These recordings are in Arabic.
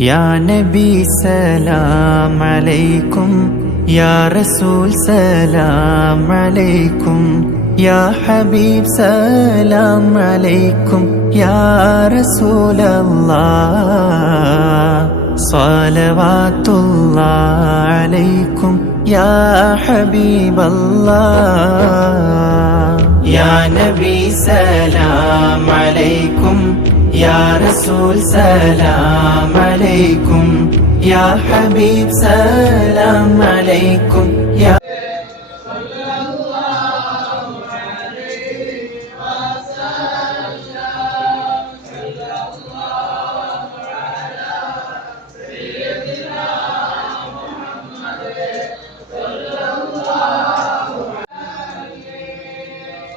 يا نبي سلام عليكم يا رسول سلام عليكم يا حبيب سلام عليكم يا رسول الله صلوات الله عليكم يا حبيب الله يا نبي سلام عليكم يا رسول سلام عليكم. يا حبيب سلام عليكم. يا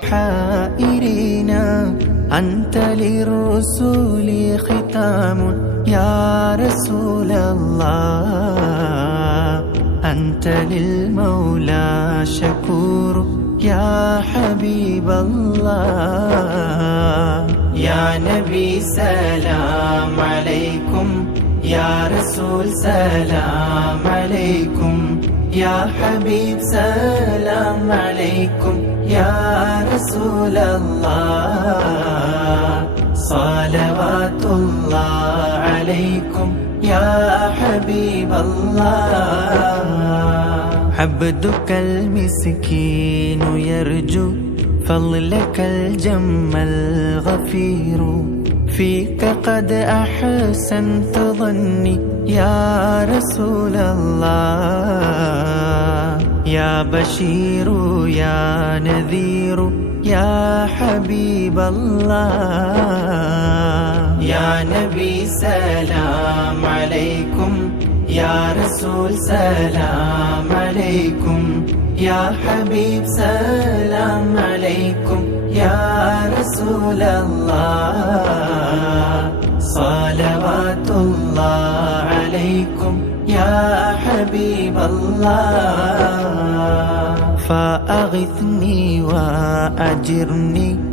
حائرين. أنت للرسول ختام يا رسول الله. أنت للمولى شكور يا حبيب الله. يا نبي سلام عليكم. يا رسول سلام عليكم. يا حبيب سلام عليكم. يا رسول الله صلوات الله عليكم. يا حبيب الله. عبدك المسكين يرجو فضلك الجم الغفير. فيك قد أحسنت ظني يا رسول الله. يا بشير يا نذير يا حبيب الله. يا نبي سلام عليكم يا رسول سلام عليكم يا حبيب سلام عليكم يا رسول الله. يا حبيب الله. فأغثني وأجرني